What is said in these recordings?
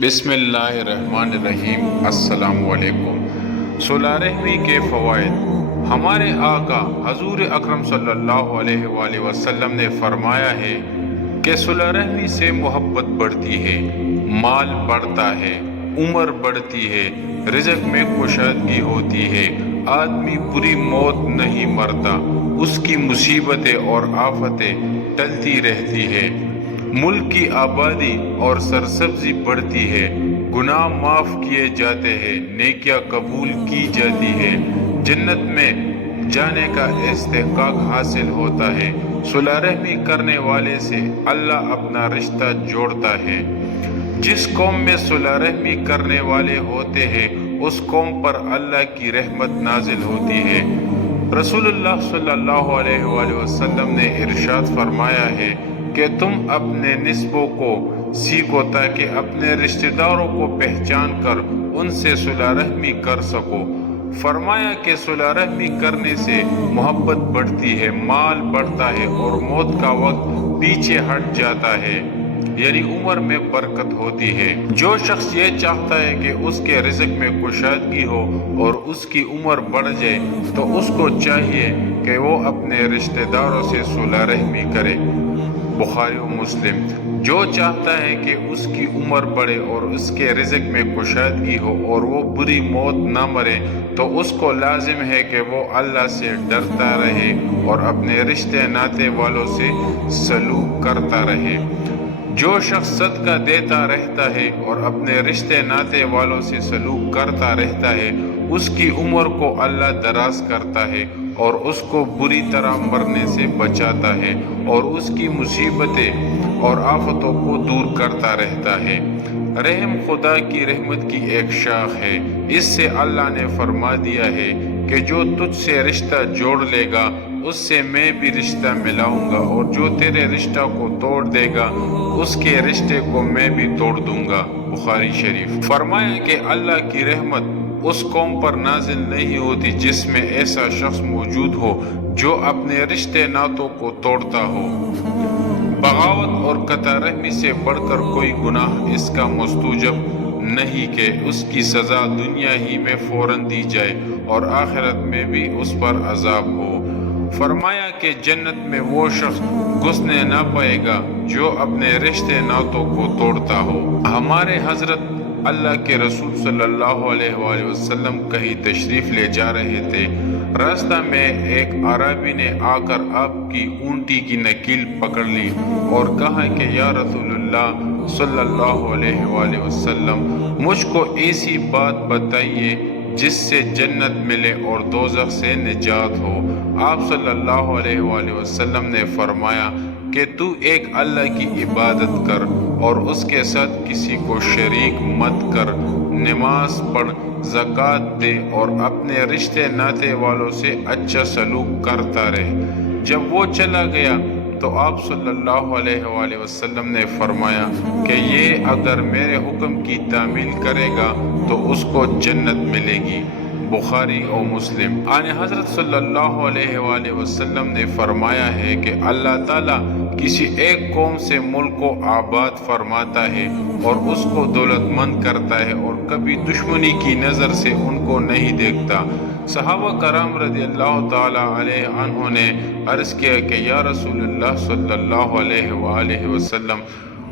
بسم اللہ الرحمن الرحیم۔ السلام علیکم۔ صلح رحمی کے فوائد۔ ہمارے آقا حضور اکرم صلی اللہ علیہ وآلہ وسلم نے فرمایا ہے کہ صلح رحمی سے محبت بڑھتی ہے، مال بڑھتا ہے، عمر بڑھتی ہے، رزق میں کشادگی ہوتی ہے، آدمی بری موت نہیں مرتا، اس کی مصیبتیں اور آفتیں ٹلتی رہتی ہے، ملک کی آبادی اور سرسبزی بڑھتی ہے، گناہ معاف کیے جاتے ہیں، نیکیاں قبول کی جاتی ہے، جنت میں جانے کا استحقاق حاصل ہوتا ہے۔ صلح رحمی کرنے والے سے اللہ اپنا رشتہ جوڑتا ہے۔ جس قوم میں صلح رحمی کرنے والے ہوتے ہیں اس قوم پر اللہ کی رحمت نازل ہوتی ہے۔ رسول اللہ صلی اللہ علیہ وآلہ وسلم نے ارشاد فرمایا ہے کہ تم اپنے نسبوں کو سیکھو تاکہ اپنے رشتہ داروں کو پہچان کر ان سے صلح رحمی کر سکو۔ فرمایا کہ صلح رحمی کرنے سے محبت بڑھتی ہے، مال بڑھتا ہے اور موت کا وقت پیچھے ہٹ جاتا ہے، یعنی عمر میں برکت ہوتی ہے۔ جو شخص یہ چاہتا ہے کہ اس کے رزق میں کشادگی ہو اور اس کی عمر بڑھ جائے تو اس کو چاہیے کہ وہ اپنے رشتہ داروں سے صلح رحمی کرے۔ بخاری و مسلم۔ جو چاہتا ہے کہ اس کی عمر بڑھے اور اس کے رزق میں کشادگی ہو اور وہ بری موت نہ مرے تو اس کو لازم ہے کہ وہ اللہ سے ڈرتا رہے اور اپنے رشتے ناطے والوں سے سلوک کرتا رہے۔ جو شخص صدقہ دیتا رہتا ہے اور اپنے رشتے ناطے والوں سے سلوک کرتا رہتا ہے اس کی عمر کو اللہ دراز کرتا ہے اور اس کو بری طرح مرنے سے بچاتا ہے اور اس کی مصیبتیں اور آفتوں کو دور کرتا رہتا ہے۔ رحم خدا کی رحمت کی ایک شاخ ہے۔ اس سے اللہ نے فرما دیا ہے کہ جو تجھ سے رشتہ جوڑ لے گا اس سے میں بھی رشتہ ملاؤں گا اور جو تیرے رشتہ کو توڑ دے گا اس کے رشتے کو میں بھی توڑ دوں گا۔ بخاری شریف۔ فرمایا کہ اللہ کی رحمت اس قوم پر نازل نہیں ہوتی جس میں ایسا شخص موجود ہو جو اپنے رشتے ناتوں کو توڑتا ہو۔ بغاوت اور قطع رحمی سے بڑھ کر کوئی گناہ اس کا مستوجب نہیں کہ اس کی سزا دنیا ہی میں فوراً دی جائے اور آخرت میں بھی اس پر عذاب ہو۔ فرمایا کہ جنت میں وہ شخص گھسنے نہ پائے گا جو اپنے رشتے ناتوں کو توڑتا ہو۔ ہمارے حضرت اللہ کے رسول صلی اللہ علیہ وآلہ وسلم کہیں تشریف لے جا رہے تھے۔ راستہ میں ایک عربی نے آ کر آپ کی اونٹی کی نکیل پکڑ لی اور کہا کہ یا رسول اللہ صلی اللہ علیہ وآلہ وسلم، مجھ کو ایسی بات بتائیے جس سے جنت ملے اور دوزخ سے نجات ہو۔ آپ صلی اللہ علیہ وآلہ وسلم نے فرمایا کہ تو ایک اللہ کی عبادت کر اور اس کے ساتھ کسی کو شریک مت کر، نماز پڑھ، زکوٰۃ دے اور اپنے رشتے ناطے والوں سے اچھا سلوک کرتا رہے۔ جب وہ چلا گیا تو آپ صلی اللہ علیہ وآلہ وسلم نے فرمایا کہ یہ اگر میرے حکم کی تعمیل کرے گا تو اس کو جنت ملے گی۔ بخاری و مسلم۔ آن حضرت صلی اللہ علیہ وآلہ وسلم نے فرمایا ہے کہ اللہ تعالیٰ کسی ایک قوم سے ملک کو آباد فرماتا ہے اور اس کو دولت مند کرتا ہے اور کبھی دشمنی کی نظر سے ان کو نہیں دیکھتا۔ صحابہ کرام رضی اللہ تعالیٰ علیہ عنہ نے عرض کیا کہ یا رسول اللہ صلی اللہ علیہ وآلہ وسلم،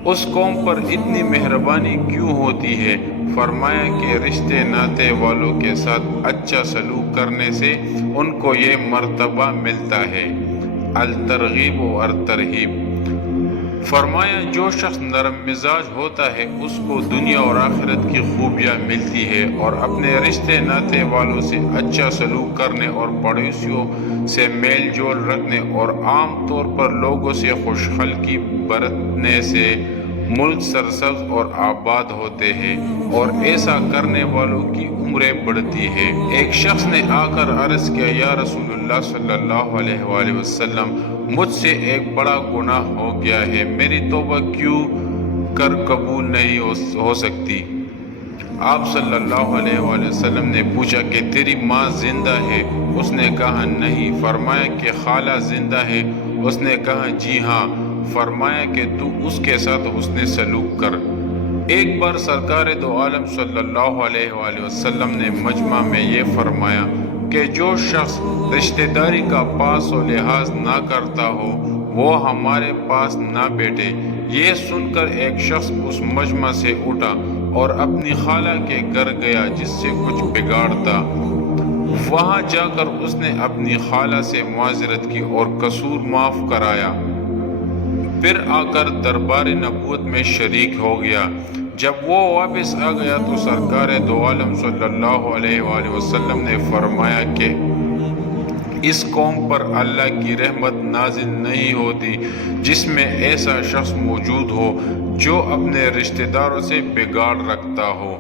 اس قوم پر اتنی مہربانی کیوں ہوتی ہے؟ فرمایا کہ رشتے ناطے والوں کے ساتھ اچھا سلوک کرنے سے ان کو یہ مرتبہ ملتا ہے۔ الترغیب و الترہیب۔ فرمایا جو شخص نرم مزاج ہوتا ہے اس کو دنیا اور آخرت کی خوبیاں ملتی ہے اور اپنے رشتے ناطے والوں سے اچھا سلوک کرنے اور پڑوسیوں سے میل جول رکھنے اور عام طور پر لوگوں سے خوش خلقی برتنے سے ملک سرسبز اور آباد ہوتے ہیں اور ایسا کرنے والوں کی عمریں بڑھتی ہے۔ ایک شخص نے آ کر عرض کیا یا رسول اللہ صلی اللہ علیہ وآلہ وسلم، مجھ سے ایک بڑا گناہ ہو گیا ہے، میری توبہ کیوں کر قبول نہیں ہو سکتی؟ آپ صلی اللہ علیہ وآلہ وسلم نے پوچھا کہ تیری ماں زندہ ہے؟ اس نے کہا نہیں۔ فرمایا کہ خالہ زندہ ہے؟ اس نے کہا جی ہاں۔ فرمایا کہ تو اس کے ساتھ حسن سلوک کر۔ ایک بار سرکار دو عالم صلی اللہ علیہ وآلہ وسلم نے مجمع میں یہ فرمایا کہ جو شخص رشتہ داری کا پاس و لحاظ نہ کرتا ہو وہ ہمارے پاس نہ بیٹھے۔ یہ سن کر ایک شخص اس مجمع سے اٹھا اور اپنی خالہ کے گھر گیا جس سے کچھ بگاڑ تھا۔ وہاں جا کر اس نے اپنی خالہ سے معذرت کی اور قصور معاف کرایا، پھر آ کر دربار نبوت میں شریک ہو گیا۔ جب وہ واپس آ گیا تو سرکار دو عالم صلی اللہ علیہ وآلہ وسلم نے فرمایا کہ اس قوم پر اللہ کی رحمت نازل نہیں ہوتی جس میں ایسا شخص موجود ہو جو اپنے رشتہ داروں سے بگاڑ رکھتا ہو۔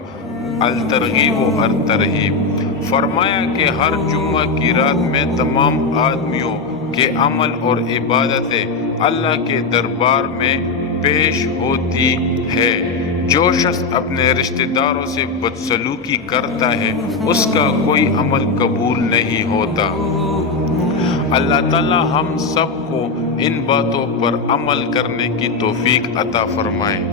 الترغیب و الترہیب۔ فرمایا کہ ہر جمعہ کی رات میں تمام آدمیوں کے عمل اور عبادتیں اللہ کے دربار میں پیش ہوتی ہے۔ جو شخص اپنے رشتہ داروں سے بدسلوکی کرتا ہے اس کا کوئی عمل قبول نہیں ہوتا۔ اللہ تعالی ہم سب کو ان باتوں پر عمل کرنے کی توفیق عطا فرمائے۔